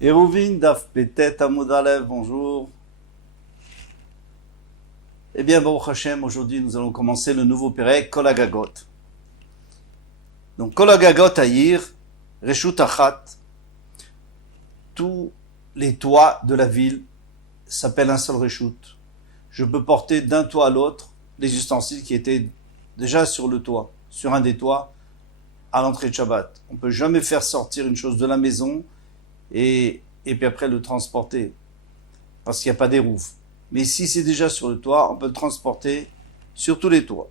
Hérouvine Daf Petet Amud Aleph, bonjour. Eh bien, Baruch Hashem, aujourd'hui nous allons commencer le nouveau Pérec, Kol HaGagot. Donc, Kol HaGagot Aïr, Reshut Achat, tous les toits de la ville s'appellent un seul Reshut. Je peux porter d'un toit à l'autre les ustensiles qui étaient déjà sur le toit, sur un des toits, à l'entrée de Shabbat. On ne peut jamais faire sortir une chose de la maison et puis après le transporter, parce qu'il n'y a pas d'érouve. Mais si c'est déjà sur le toit, on peut le transporter sur tous les toits.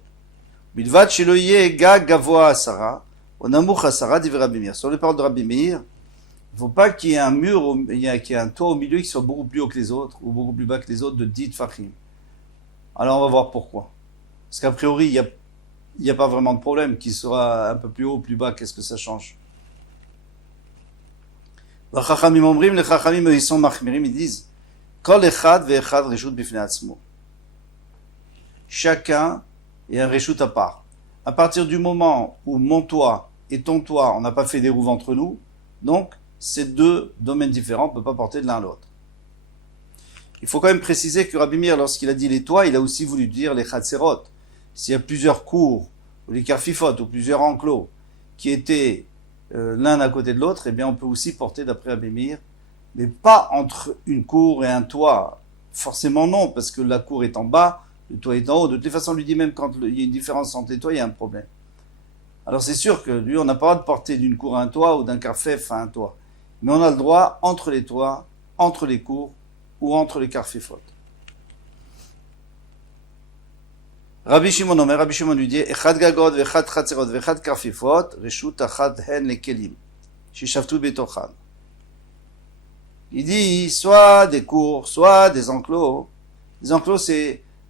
Milvat sheloye ga gavoa asara, onamuch asara divrei Rabbi Meir. Sur les paroles de Rabbi Meir, il ne faut pas qu'il y ait un mur, qu'il y ait un toit au milieu qui soit beaucoup plus haut que les autres, ou beaucoup plus bas que les autres de 10 tfachim. Alors on va voir pourquoi. Parce qu'a priori, il n'y a pas vraiment de problème, qu'il sera un peu plus haut ou plus bas, qu'est-ce que ça change? Les Chachamim, ils sont machmirim, ils disent Kol echad ve'echad reshut bifnei atzmo. Chacun est un reshut à part. À partir du moment où mon toit et ton toit, on n'a pas fait d'érouve entre nous, donc c'est deux domaines différents, on ne peut pas porter de l'un à l'autre. Il faut quand même préciser que Rabbi Meir, lorsqu'il a dit les toits, il a aussi voulu dire les chatserot. S'il y a plusieurs cours, ou les karfifot, ou plusieurs enclos, qui étaient l'un à côté de l'autre, eh bien on peut aussi porter d'après Rabbi Meir, mais pas entre une cour et un toit. Forcément non, parce que la cour est en bas, le toit est en haut. De toute façon, on lui dit même quand il y a une différence entre les toits, il y a un problème. Alors c'est sûr que lui, on n'a pas le droit de porter d'une cour à un toit ou d'un karfef à un toit. Mais on a le droit entre les toits, entre les cours ou entre les karfifot. Rabbi Shimon Omer, Rabbi Shimon lui dit Echad gagod vechad chatzerot vechad karfifot reshut achad hen lekelim shishavtu betochan. Il dit soit des cours, soit des enclos. Les enclos,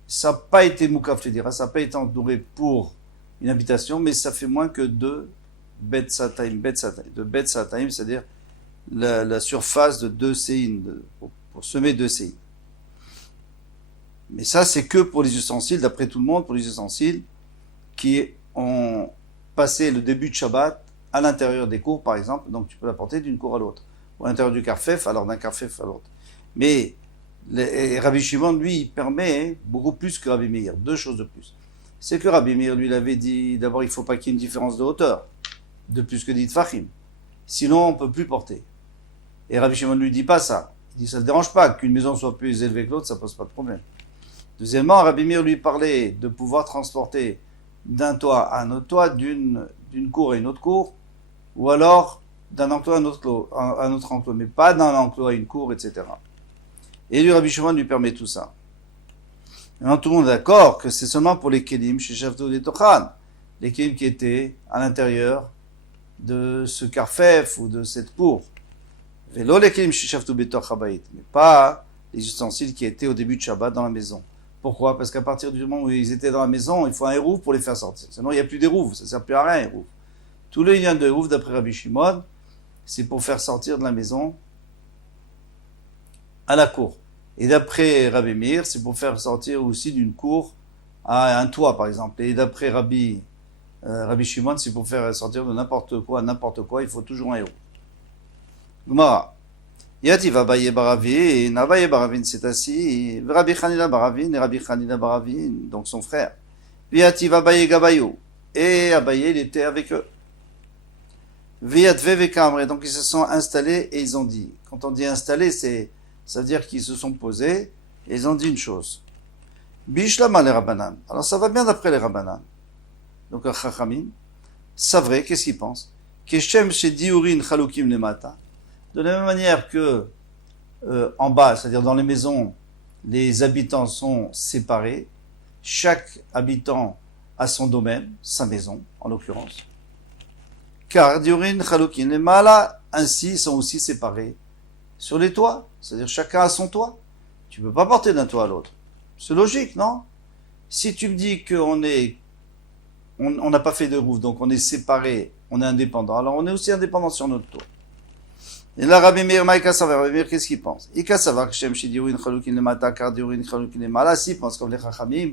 ça n'a pas été moukaf le dira, ça n'a pas été entouré pour une habitation, mais ça fait moins que deux bet sataim, c'est-à-dire la surface de deux séines, pour semer deux séines. Mais ça, c'est que pour les ustensiles, d'après tout le monde, pour les ustensiles qui ont passé le début de Shabbat à l'intérieur des cours, par exemple. Donc, tu peux la porter d'une cour à l'autre. Ou à l'intérieur du karfef, alors d'un karfef à l'autre. Mais Rabbi Shimon, lui, il permet beaucoup plus que Rabbi Meir. Deux choses de plus. C'est que Rabbi Meir, lui, il avait dit, d'abord, il ne faut pas qu'il y ait une différence de hauteur, de plus que 10 tfachim. Sinon, on ne peut plus porter. Et Rabbi Shimon ne lui dit pas ça. Il dit, ça ne dérange pas qu'une maison soit plus élevée que l'autre, ça ne pose pas de problème. Deuxièmement, Rabbi Meir lui parlait de pouvoir transporter d'un toit à un autre toit, d'une cour à une autre cour, ou alors d'un enclos à un autre enclos, mais pas d'un enclos à une cour, etc. Et lui, Rabbi Shimon lui permet tout ça. Maintenant, tout le monde est d'accord que c'est seulement pour les kelim chez Shavto de Tochan, les kelim qui étaient à l'intérieur de ce karfef ou de cette cour. Vélo les kelim chez Shavto Betoch Habayit, mais pas les ustensiles qui étaient au début de Shabbat dans la maison. Pourquoi? Parce qu'à partir du moment où ils étaient dans la maison, il faut un hérouve pour les faire sortir. Sinon, il n'y a plus d'hérouve, ça ne sert plus à rien, hérouve. Tout le lien de hérouve, d'après Rabbi Shimon, c'est pour faire sortir de la maison à la cour. Et d'après Rabbi Meir, c'est pour faire sortir aussi d'une cour à un toit, par exemple. Et d'après Rabbi Shimon, c'est pour faire sortir de n'importe quoi à n'importe quoi, il faut toujours un hérouve. Gemara. Yativ Abaye Baravin, Abaye Baravin s'est assis, Rabbi Chanina Baravin et Rabbi Chanina Baravin, donc son frère. Yativ Abaye Gabayou, et Abaye il était avec eux. Veyatve Vekamre, donc ils se sont installés et ils ont dit. Quand on dit installés, ça veut dire qu'ils se sont posés et ils ont dit une chose. Bishlama les Rabbanan. Alors ça va bien d'après les Rabbanan. Donc le Chachamim, c'est vrai, qu'est-ce qu'ils pensent? Keshem chez Diurin Chalukim le matin. De la même manière que en bas, c'est-à-dire dans les maisons, les habitants sont séparés. Chaque habitant a son domaine, sa maison, en l'occurrence. Car Diurin Chalukin les Mala, ainsi, sont aussi séparés sur les toits. C'est-à-dire chacun a son toit. Tu ne peux pas porter d'un toit à l'autre. C'est logique, non? Si tu me dis qu'on n'a pas fait de rouf, donc on est séparés, on est indépendant, alors on est aussi indépendant sur notre toit. Et là, Rabbi Meir, Maïka Savar, Rabbi Meir, qu'est-ce qu'il pense? Ika Savar, Shem Shidiurin Chalukin le Mata, car Diurin Chalukin le Mala, si, pense comme les Chachamim,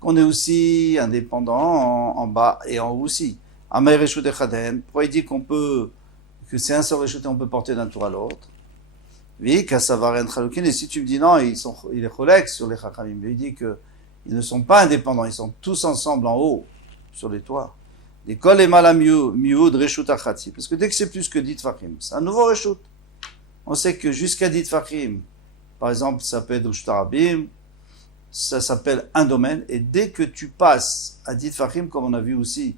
qu'on est aussi indépendant en bas et en haut aussi. Amay Reshut Echaden, pourquoi il dit que c'est un seul Reshut et on peut porter d'un tour à l'autre? Vi kasavaren chalukin. Et si tu me dis non, il est cholek sur les chachamim, il dit que ils ne sont pas indépendants, ils sont tous ensemble en haut, sur les toits. Les kol et malamiud reshut achati. Parce que dès que c'est plus que dit fachim, c'est un nouveau reshut. On sait que jusqu'à dit fachim, par exemple, ça peut être reshut arabim, ça s'appelle un domaine, et dès que tu passes à dit fachim, comme on a vu aussi,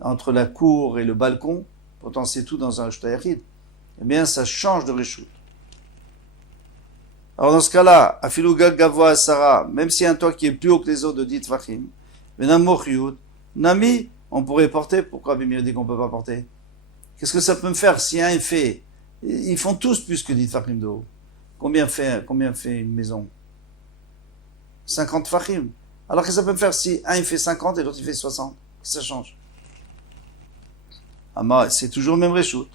entre la cour et le balcon, pourtant c'est tout dans un reshut ayachid, eh bien ça change de reshut. Alors dans ce cas-là, afilu gag gavoa Sarah, même s'il y a un toit qui est plus haut que les autres de dit fachim, venamochiyut, nami, on pourrait porter, pourquoi Bimir dit qu'on peut pas porter? Qu'est-ce que ça peut me faire si un fait, ils font tous plus que dit fachim de haut. Combien fait une maison? 50 fachim. Alors qu'est-ce que ça peut me faire si un il fait 50 et l'autre il fait 60? Qu'est-ce que ça change? Amar, c'est toujours le même reshoot.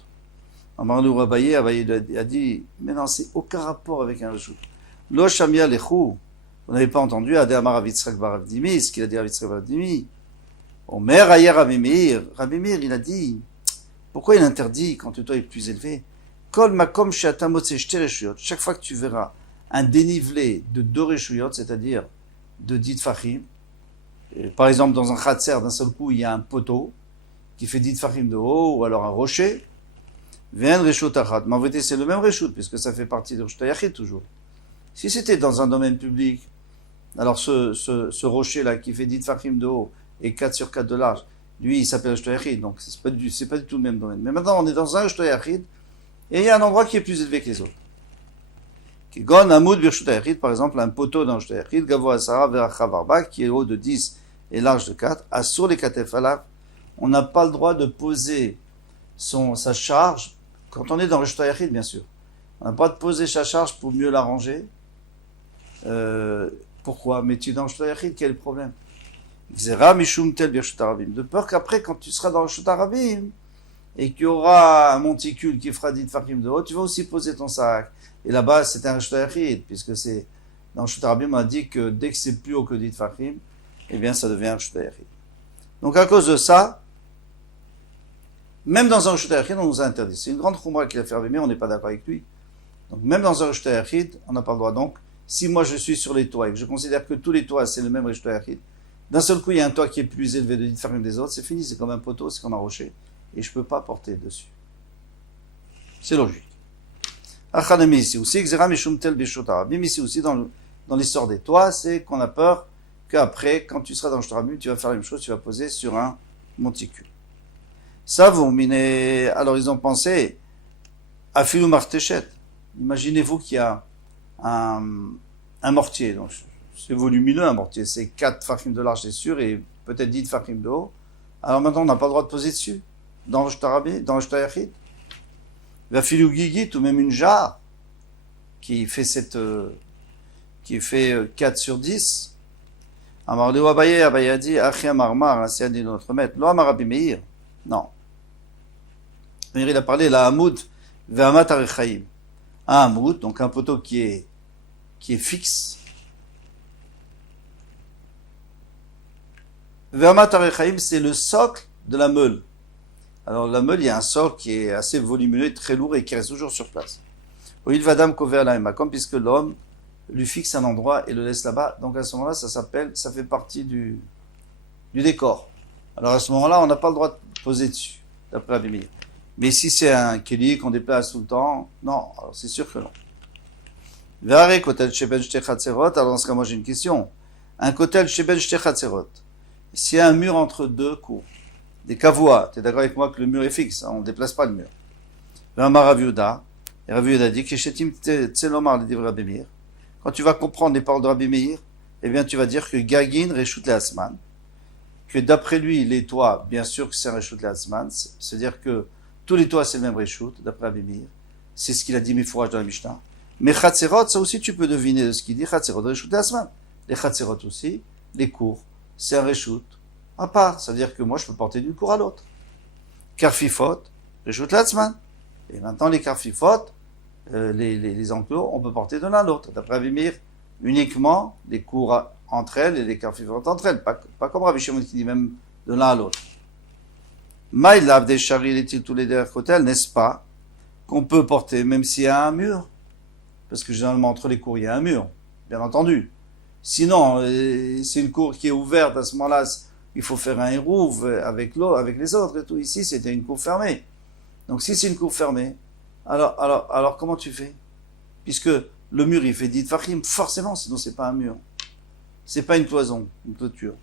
Amar nous Abaye a dit, mais non, c'est aucun rapport avec un reshoot. Lo shamia lechou. Vous n'avez pas entendu, Ade Amar Avitzrak Baravdimi, ce qu'il a dit à Avitzrak Baravdimi. Omer ayer Rabbi Meir, il a dit, pourquoi il interdit quand le toit est plus élevé? Kol makom she'ata motzeh shte reshuyot. Chaque fois que tu verras un dénivelé de 2 reshuyot, c'est-à-dire de 10 tfachim, par exemple dans un khatser, d'un seul coup, il y a un poteau qui fait 10 tfachim de haut, ou alors un rocher, vient reshut achat. Mais en vérité, c'est le même reshut, puisque ça fait partie de reshut ayachid toujours. Si c'était dans un domaine public, alors ce rocher-là qui fait 10 tfachim de haut, et 4 sur 4 de large. Lui, il s'appelle Reshut Hayachid, donc c'est pas du tout le même domaine. Mais maintenant, on est dans un Reshut Hayachid, et il y a un endroit qui est plus élevé que les autres. Kigon Amoud Reshut Hayachid, par exemple, un poteau dans Reshut Hayachid, Gavo Asara Verachav Arba, qui est haut de 10 et large de 4, Assur les Katef Alaf, on n'a pas le droit de poser sa charge, quand on est dans Reshut Hayachid, bien sûr. On n'a pas de poser sa charge pour mieux l'arranger. Pourquoi? Mais tu es dans Reshut Hayachid, quel est le problème? De peur qu'après, quand tu seras dans le Reshut Arabim, et qu'il y aura un monticule qui fera 10 tfachim de haut, tu vas aussi poser ton sac. Et là-bas, c'est un Reshut Hayachid, puisque c'est, dans le Reshut Arabim, on a dit que dès que c'est plus haut que 10 tfachim, eh bien, ça devient un Reshut Hayachid. Donc, à cause de ça, même dans un Reshut Hayachid, on nous a interdit. C'est une grande choumra qu'il a fait Rabbi Meir, on n'est pas d'accord avec lui. Donc, même dans un Reshut Hayachid, on n'a pas le droit. Donc, si moi je suis sur les toits et que je considère que tous les toits, c'est le même Reshut Hayachid, d'un seul coup, il y a un toit qui est plus élevé de 10 tfachim des autres, c'est fini, c'est comme un poteau, c'est comme un rocher. Et je peux pas porter dessus. C'est logique. Achanami ici aussi, Xera Mishum Tel Bishut Arabim, ici aussi, dans l'histoire des toits, c'est qu'on a peur qu'après, quand tu seras dans le Reshut Arabim, tu vas faire la même chose, tu vas poser sur un monticule. Ça, vous minez, alors ils ont pensé, à Filou Martéchet. Imaginez-vous qu'il y a un mortier, donc, c'est volumineux un mortier, c'est 4 tfachim de large, c'est sûr, et peut-être 10 tfachim de haut. Alors maintenant, on n'a pas le droit de poser dessus, dans le Reshut Arabim, dans le Reshut Hayachid. La filou gigit, ou même une jarre, qui fait 4 sur 10. Amar Leo Abaye a dit, Achi Amarmar, c'est un dit notre maître, Lo Amar Rabbi Meir. Non. Meir, il a parlé, la Hamoud, Ve'amat Arechaim. Un Hamoud, donc un poteau qui est fixe. Ve'amat Arechaim, c'est le socle de la meule. Alors la meule, il y a un socle qui est assez volumineux et très lourd et qui reste toujours sur place. Oïd Vadam Kover Laïmakom, puisque l'homme lui fixe un endroit et le laisse là-bas. Donc à ce moment-là, ça fait partie du décor. Alors à ce moment-là, on n'a pas le droit de poser dessus, d'après Rabbi Meir. Mais si c'est un kéli qu'on déplace tout le temps, non, alors c'est sûr que non. Ve'are kotel sheben shte chatzerot, alors dans ce cas, moi j'ai une question. Un kotel sheben shte chatzerot. S'il y a un mur entre 2 cours, des kavois, tu es d'accord avec moi que le mur est fixe, hein, on ne déplace pas le mur. Ve'amar Rav Yehuda, et Rav Yehuda dit, Keshetim tzelomar le livre Rabbi Meir. Quand tu vas comprendre les paroles de Rabbi Meir, eh bien tu vas dire que Gagin reshut le'asman, que d'après lui, les toits, bien sûr que c'est un reshut le'asman, c'est-à-dire que tous les toits c'est le même reshut, d'après Rabbi Meir. C'est ce qu'il a dit Mifouraj dans la Mishnah. Mais Chatzerot, ça aussi tu peux deviner de ce qu'il dit, Chatzerot reshut le'asman. Les Chatzerot aussi, les cours, c'est un reshut à part, c'est-à-dire que moi je peux porter d'une cour à l'autre. Karfifot, reshut le'asman. Et maintenant les karfifot, les enclos, on peut porter de l'un à l'autre. D'après Rabbi Meir, uniquement les cours entre elles et les karfifot entre elles, pas comme Rabbi Shimon qui dit même de l'un à l'autre. Maïlav des charil est-il tous les derrière côtés, n'est-ce pas, qu'on peut porter même s'il y a un mur. parce que généralement entre les cours il y a un mur, bien entendu. Sinon, c'est une cour qui est ouverte, à ce moment-là, il faut faire un hérouve avec l'eau, avec les autres et tout. Ici, c'était une cour fermée. Donc si c'est une cour fermée, alors comment tu fais? Puisque le mur il fait dit Tfachim, forcément, sinon c'est pas un mur. C'est pas une cloison, une clôture.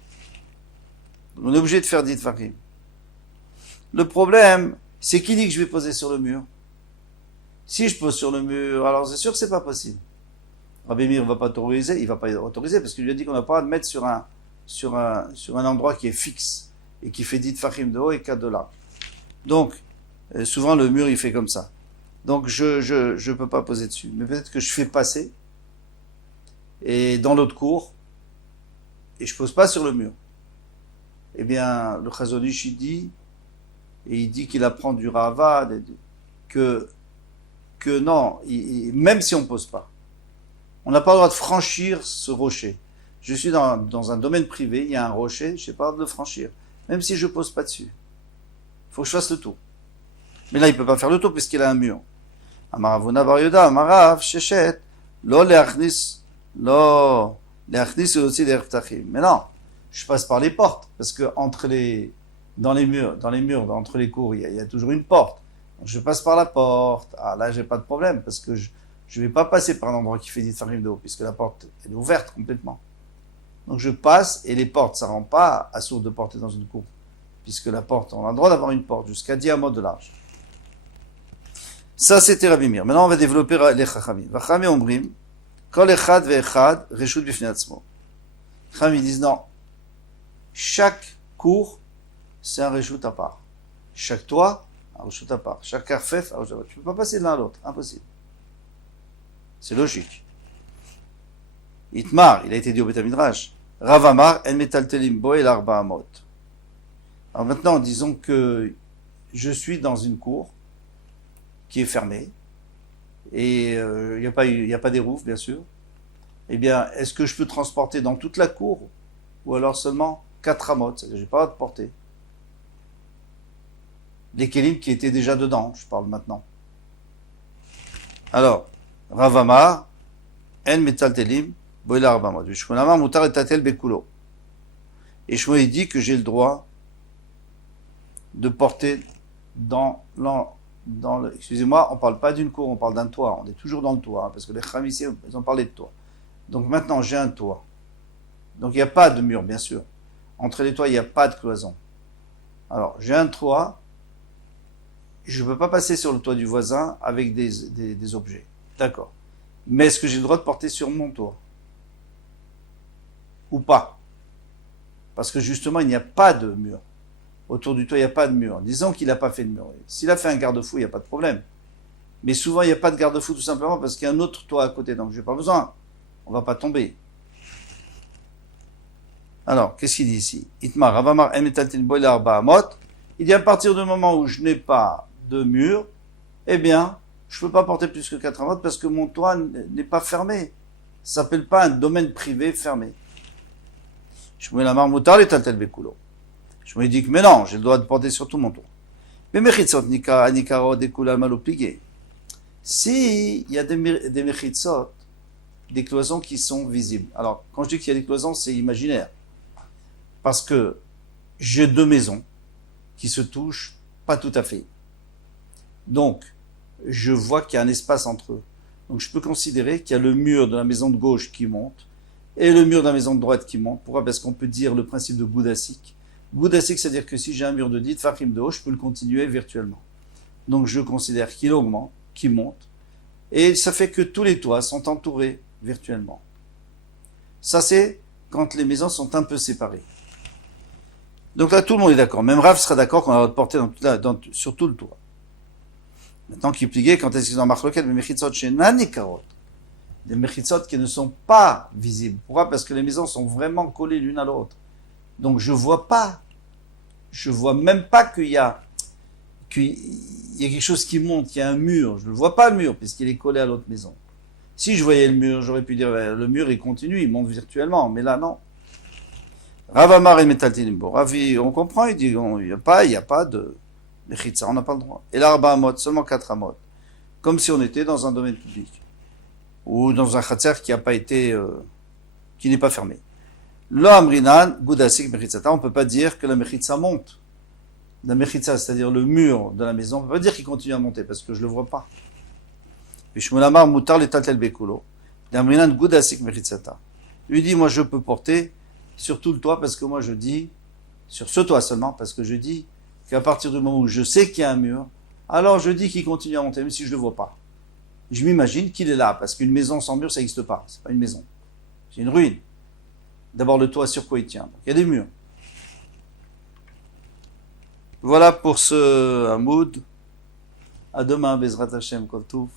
On est obligé de faire dit Tfachim. Le problème, c'est qui dit que je vais poser sur le mur? Si je pose sur le mur, alors c'est sûr que c'est pas possible. Rabbi Meir va pas autoriser, il va pas autoriser parce qu'il lui a dit qu'on n'a pas à le mettre sur un endroit qui est fixe et qui fait 10 tfachim de haut et 4 de large. Donc, souvent le mur il fait comme ça. Donc je peux pas poser dessus. Mais peut-être que je fais passer et dans l'autre cour et je pose pas sur le mur. Eh bien, le Chazon Ish il dit, et il dit qu'il apprend du Ravad que non, même si on pose pas, on n'a pas le droit de franchir ce rocher. Je suis dans un domaine privé, il y a un rocher, je n'ai pas le droit de le franchir. Même si je ne pose pas dessus. Il faut que je fasse le tour. Mais là, il ne peut pas faire le tour puisqu'il a un mur. Amaravuna bar Yoda, Amarav, Shechet, lo leachnis aussi des ftachim. Mais non, je passe par les portes parce que dans les murs, entre les cours, il y a toujours une porte. Donc je passe par la porte. Ah, là, j'ai pas de problème parce que je vais pas passer par un endroit qui fait 10 tfachim de haut puisque la porte, elle est ouverte complètement. Donc je passe et les portes, ça rend pas assourd de porter dans une cour. Puisque la porte, on a le droit d'avoir une porte jusqu'à 10 amot de large. Ça, c'était Rabbi Meir. Maintenant, on va développer les Chachamim. Chachamim omrim, kol echad ve'echad, reshut bifnei atzmo. Chachamim disent non. Chaque cour, c'est un reshut à part. Chaque toit, un reshut à part. Chaque karfef, un reshut à part. Tu peux pas passer de l'un à l'autre. Impossible. C'est logique. Itmar, il a été dit au Beth Midrash. Rav Amar, en metaltelim bo el arba amot. Alors maintenant, disons que je suis dans une cour qui est fermée et il n'y a pas des roufs, bien sûr. Eh bien, est-ce que je peux transporter dans toute la cour ou alors seulement 4 amot? C'est-à-dire, je n'ai pas le droit de porter. Les kelim qui étaient déjà dedans, je parle maintenant. Alors, Rav Amar, en metaltelim bo el arba amot. Shmuel Amar mutar etatel bekulo. Et Shmuel dit que j'ai le droit de porter excusez-moi, on parle pas d'une cour, on parle d'un toit. On est toujours dans le toit, hein, parce que les Chachamim ici, ils ont parlé de toit. Donc maintenant, j'ai un toit. Donc il n'y a pas de mur, bien sûr. Entre les toits, il n'y a pas de cloison. Alors, j'ai un toit. Je ne peux pas passer sur le toit du voisin avec des objets. D'accord. Mais est-ce que j'ai le droit de porter sur mon toit? Ou pas? Parce que justement, il n'y a pas de mur. Autour du toit, il n'y a pas de mur. Disons qu'il n'a pas fait de mur. S'il a fait un garde-fou, il n'y a pas de problème. Mais souvent, il n'y a pas de garde-fou tout simplement parce qu'il y a un autre toit à côté. Donc, je n'ai pas besoin. On ne va pas tomber. Alors, qu'est-ce qu'il dit ici? Itmar, Ravamar, Emetaltin, Boiler, Bahamot. Il dit à partir du moment où je n'ai pas de mur, eh bien, je ne peux pas porter plus que 4 amot parce que mon toit n'est pas fermé. Ça ne s'appelle pas un domaine privé fermé. Shmuel Amar, Moutar, les Taltel Bekulo. Je me dis que, mais non, j'ai le droit de porter sur tout mon toit. Mais mechitzot nikaro dekula malopligé. Si il y a des mechitzot, des cloisons qui sont visibles. Alors, quand je dis qu'il y a des cloisons, c'est imaginaire. Parce que j'ai 2 maisons qui se touchent pas tout à fait. Donc, je vois qu'il y a un espace entre eux. Donc, je peux considérer qu'il y a le mur de la maison de gauche qui monte et le mur de la maison de droite qui monte. Pourquoi? Parce qu'on peut dire le principe de Goudassik. Goudassik, c'est-à-dire que si j'ai un mur de 10 tfachim de haut, je peux le continuer virtuellement. Donc je considère qu'il augmente, qu'il monte, et ça fait que tous les toits sont entourés virtuellement. Ça, c'est quand les maisons sont un peu séparées. Donc là, tout le monde est d'accord. Même Rav sera d'accord qu'on a le droit de porter sur tout le toit. Maintenant, qui pliait, quand est-ce qu'ils ont marqué des mechitzot chez Nanikarot, des mechitzot qui ne sont pas visibles. Pourquoi? Parce que les maisons sont vraiment collées l'une à l'autre. Donc je vois même pas qu'il y a quelque chose qui monte, qu'il y a un mur. Je ne vois pas le mur puisqu'il est collé à l'autre maison. Si je voyais le mur, j'aurais pu dire le mur il continue, il monte virtuellement, mais là non. Rav Amar et Metaltinimbo. Ravi, on comprend, il dit il n'y a pas de mechitza, on n'a pas le droit. Et l'arba amot, seulement 4 amot, comme si on était dans un domaine public. ou dans un khatser qui a pas été, qui n'est pas fermé. L'amrinan, goudasik mechitzata, on peut pas dire que la mechitza monte. La mechitza, c'est-à-dire le mur de la maison, on peut pas dire qu'il continue à monter parce que je le vois pas. Vishmulamar mutar letatel bekulo. L'amrinan goudasik mechitzata. Lui dit, moi je peux porter sur tout le toit parce que moi je dis, sur ce toit seulement, parce que je dis qu'à partir du moment où je sais qu'il y a un mur, alors je dis qu'il continue à monter, même si je le vois pas. Je m'imagine qu'il est là, parce qu'une maison sans mur, ça n'existe pas. C'est pas une maison. C'est une ruine. D'abord, le toit, sur quoi il tient. Donc, il y a des murs. Voilà pour ce Hamoud. À demain, Bezrat Hashem, Kol Touf.